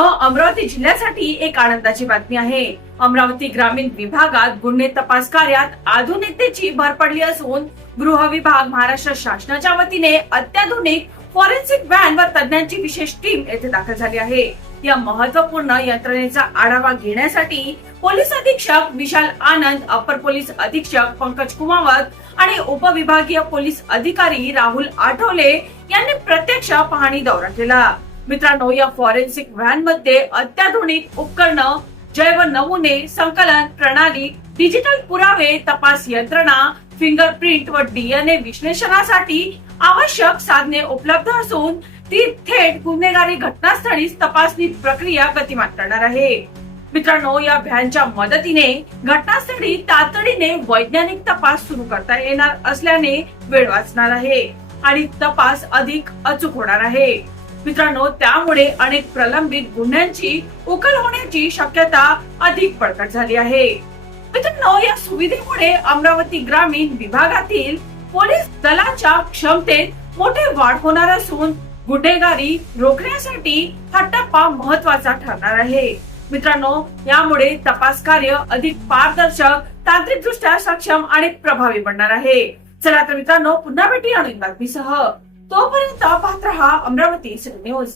मित्रांनो, अमरावती जिल्ह्यासाठी एक आनंदाची बातमी आहे। अमरावती ग्रामीण विभागात गुन्हे तपास कार्यात आधुनिकतेची भर पडली असून गृह विभाग महाराष्ट्र शासनाच्या वतीने अत्याधुनिक फॉरेन्सिक व्हॅन व तज्ञांची विशेष टीम येथे दाखल झाली आहे। या महत्त्वपूर्ण यंत्रणेचा आढावा घेण्यासाठी पोलीस अधीक्षक विशाल आनंद, अपर पोलीस अधीक्षक पंकज कुमावत आणि उपविभागीय पोलीस अधिकारी राहुल आठवले यांनी प्रत्यक्ष पाहणी दौरा केला। मित्रांनो, या फॉरेन्सिक व्हॅन मध्ये अत्याधुनिक उपकरण, जैव नमुने संकलन प्रणाली, डिजिटल पुरावे तपास यंत्रणा, फिंगरप्रिंट व डीएनए विश्लेषणासाठी आवश्यक साधने उपलब्ध असून ती थेट गुन्हेगारी घटनास्थळीच तपासणी प्रक्रिया गतिमान करणार आहे। मित्रांनो, या व्हॅनच्या मदतीने घटनास्थळी तातडीने वैज्ञानिक तपास सुरू करता येणार असल्याने वेळ वाचणार आहे आणि तपास अधिक अचूक होणार आहे। मित्रांनो, त्यामुळे अनेक प्रलंबित गुन्ह्यांची उकल होण्याची शक्यता अधिक बळकट झाली आहे। मित्रांनो, या सुविधेमुळे अमरावती ग्रामीण विभागातील पोलीस दलाच्या क्षमतेत मोठी वाढ होणार असून गुन्हेगारी रोखण्यासाठी हा टप्पा महत्त्वाचा ठरणार आहे। मित्रांनो, यामुळे तपास कार्य अधिक पारदर्शक, तांत्रिकदृष्ट्या सक्षम आणि प्रभावी बनणार आहे। चला तर मित्रांनो, पुन्हा भेटूया नवीन बातमीसह। तोपर्यंत पाहत रहा अमरावती न्यूज।